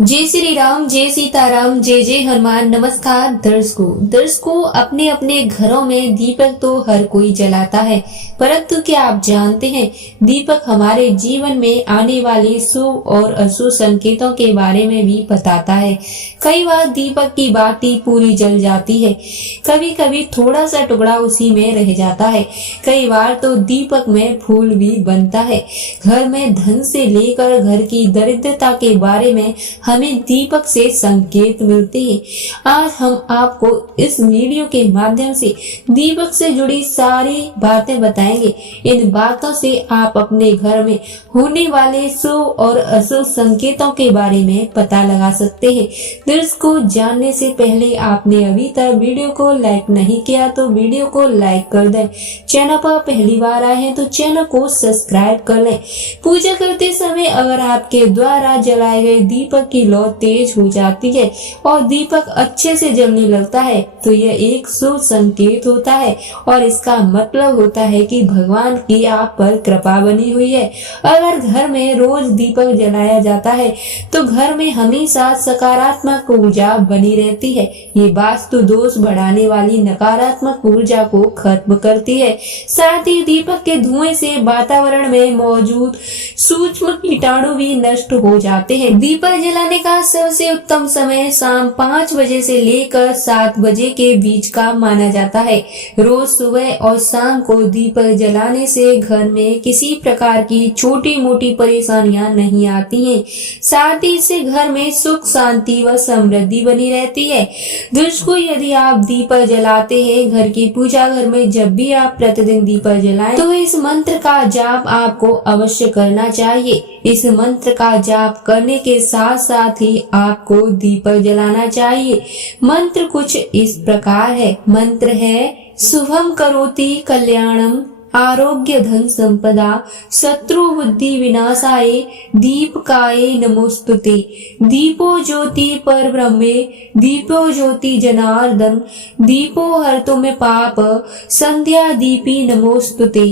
जय श्री राम, जय सीताराम, जय जय हनुमान। नमस्कार दर्शकों, अपने अपने घरों में दीपक तो हर कोई जलाता है, परंतु क्या आप जानते हैं दीपक हमारे जीवन में आने वाले शुभ और अशुभ संकेतों के बारे में भी बताता है। कई बार दीपक की बाती पूरी जल जाती है, कभी कभी थोड़ा सा टुकड़ा उसी में रह जाता है, कई बार तो दीपक में फूल भी बनता है। घर में धन से लेकर घर की दरिद्रता के बारे में हमें दीपक से संकेत मिलते हैं। आज हम आपको इस वीडियो के माध्यम से दीपक से जुड़ी सारी बातें बताएंगे। इन बातों से आप अपने घर में होने वाले शुभ और अशुभ संकेतों के बारे में पता लगा सकते हैं। दर्शकों, जानने से पहले आपने अभी तक वीडियो को लाइक नहीं किया तो वीडियो को लाइक कर दें। चैनल पर पहली बार आए हैं तो चैनल को सब्सक्राइब कर लें। पूजा करते समय अगर आपके द्वारा जलाए गए दीपक की लौ तेज हो जाती है और दीपक अच्छे से जलने लगता है तो यह एक शुभ संकेत होता है और इसका मतलब होता है कि भगवान की आप पर कृपा बनी हुई है। अगर घर में रोज दीपक जलाया जाता है तो घर में हमेशा सकारात्मक ऊर्जा बनी रहती है। ये वास्तु दोष बढ़ाने वाली नकारात्मक ऊर्जा को खत्म करती है। साथ ही दीपक के धुएं से वातावरण में मौजूद सूक्ष्म कीटाणु भी नष्ट हो जाते हैं। दीपक जलाने का सबसे उत्तम समय शाम 5 बजे से लेकर 7 बजे के बीच का माना जाता है। रोज सुबह और शाम को दीपक जलाने से घर में किसी प्रकार की छोटी मोटी परेशानियां नहीं आती हैं। साथ ही इससे घर में सुख शांति व समृद्धि बनी रहती है। दोस्तों, यदि आप दीपक जलाते हैं घर की पूजा घर में, जब भी आप प्रतिदिन दीपक जलाएं तो इस मंत्र का जाप आपको अवश्य करना चाहिए। इस मंत्र का जाप करने के साथ साथ ही आपको दीपक जलाना चाहिए। मंत्र कुछ इस प्रकार है। मंत्र है शुभम करोति कल्याणम आरोग्य धन संपदा शत्रु बुद्धि विनाशाय दीपकाय नमोस्तुते। दीपो ज्योति पर ब्रह्मे दीपो ज्योति जनार्दन दीपो हरतो में पाप संध्या दीपी नमोस्तुते।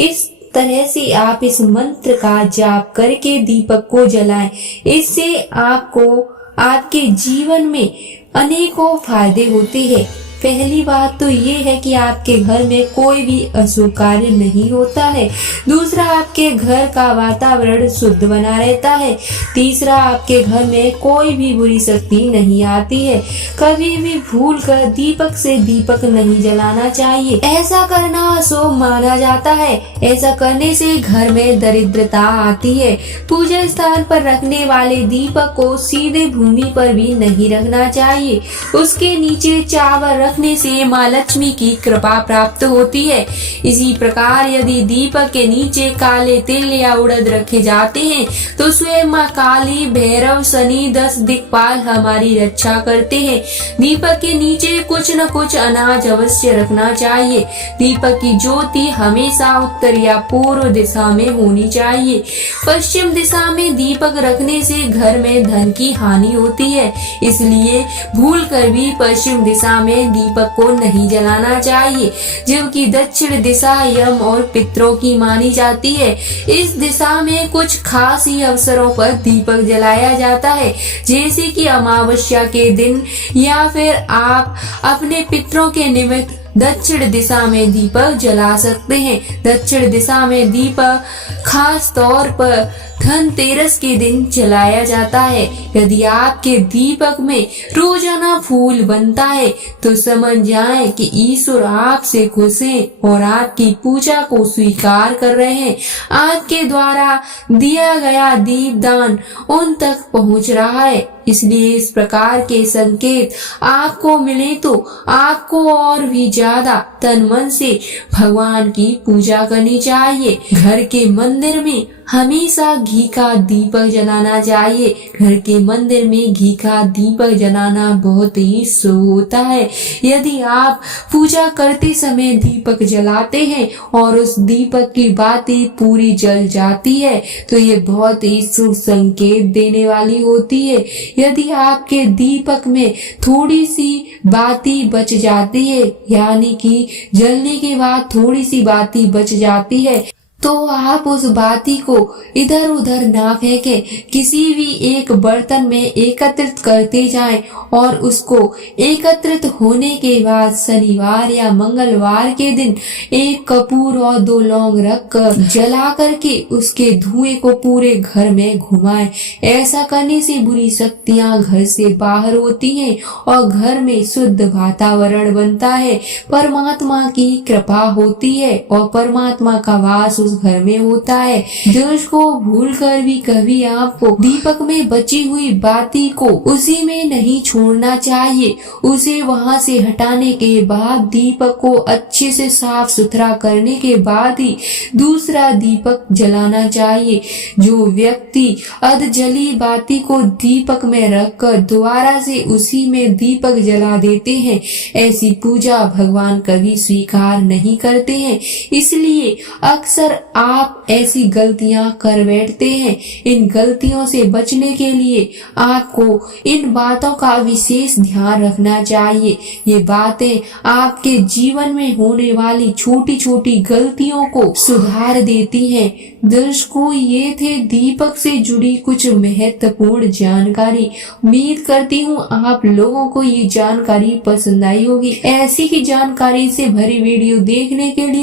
इस तरह से आप इस मंत्र का जाप करके दीपक को जलाएं। इससे आपको आपके जीवन में अनेकों फायदे होते हैं। पहली बात तो ये है कि आपके घर में कोई भी अशुभ कार्य नहीं होता है। दूसरा, आपके घर का वातावरण शुद्ध बना रहता है। तीसरा, आपके घर में कोई भी बुरी शक्ति नहीं आती है। कभी भी भूलकर दीपक से दीपक नहीं जलाना चाहिए, ऐसा करना अशुभ माना जाता है। ऐसा करने से घर में दरिद्रता आती है। पूजा स्थान पर रखने वाले दीपक को सीधे भूमि पर भी नहीं रखना चाहिए। उसके नीचे चावल रखने से माँ लक्ष्मी की कृपा प्राप्त होती है। इसी प्रकार यदि दीपक के नीचे काले तिल या उड़द रखे जाते हैं तो स्वयं माँ काली, भैरव, शनि, 10 दिक्पाल हमारी रक्षा करते हैं। दीपक के नीचे कुछ न कुछ अनाज अवश्य रखना चाहिए। दीपक की ज्योति हमेशा उत्तर या पूर्व दिशा में होनी चाहिए। पश्चिम दिशा में दीपक रखने से घर में धन की हानि होती है, इसलिए भूलकर भी पश्चिम दिशा में दीपक को नहीं जलाना चाहिए, जबकि दक्षिण दिशा यम और पितरों की मानी जाती है। इस दिशा में कुछ खास ही अवसरों पर दीपक जलाया जाता है, जैसे कि अमावस्या के दिन, या फिर आप अपने पितरों के निमित्त दक्षिण दिशा में दीपक जला सकते हैं। दक्षिण दिशा में दीपक खास तौर पर धनतेरस के दिन जलाया जाता है। यदि आपके दीपक में रोजाना फूल बनता है तो समझ जाएं कि ईश्वर आपसे खुश है और आपकी पूजा को स्वीकार कर रहे हैं। आपके द्वारा दिया गया दीपदान उन तक पहुंच रहा है, इसलिए इस प्रकार के संकेत आपको मिले तो आपको और भी ज्यादा तन मन से भगवान की पूजा करनी चाहिए। घर के मंदिर में हमेशा घी का दीपक जलाना चाहिए। घर के मंदिर में घी का दीपक जलाना बहुत ही शुभ होता है। यदि आप पूजा करते समय दीपक जलाते हैं और उस दीपक की बाती पूरी जल जाती है तो ये बहुत ही शुभ संकेत देने वाली होती है। यदि आपके दीपक में थोड़ी सी बाती बच जाती है, यानी कि जलने के बाद थोड़ी सी बाती बच जाती है, तो आप उस बाती को इधर उधर ना फेंके, किसी भी एक बर्तन में एकत्रित करते जाएं और उसको एकत्रित होने के बाद शनिवार या मंगलवार के दिन एक कपूर और 2 लौंग रख कर जला करके उसके धुएं को पूरे घर में घुमाएं। ऐसा करने से बुरी शक्तियां घर से बाहर होती हैं और घर में शुद्ध वातावरण बनता है, परमात्मा की कृपा होती है और परमात्मा का वास उस घर में होता है। दर्शकों, भूल कर भी कभी आपको दीपक में बची हुई बाती को उसी में नहीं छोड़ना चाहिए। उसे वहां से हटाने के बाद दीपक को अच्छे से साफ सुथरा करने के बाद ही दूसरा दीपक जलाना चाहिए। जो व्यक्ति अध जली बाती को दीपक में रखकर दोबारा से उसी में दीपक जला देते हैं, ऐसी पूजा भगवान कभी स्वीकार नहीं करते हैं। इसलिए अक्सर आप ऐसी गलतियां कर बैठते हैं। इन गलतियों से बचने के लिए आपको इन बातों का विशेष ध्यान रखना चाहिए। ये बातें आपके जीवन में होने वाली छोटी छोटी गलतियों को सुधार देती हैं। दर्शकों, ये थे दीपक से जुड़ी कुछ महत्वपूर्ण जानकारी। उम्मीद करती हूँ आप लोगों को ये जानकारी पसंद आई होगी। ऐसी ही जानकारी से भरी वीडियो देखने के लिए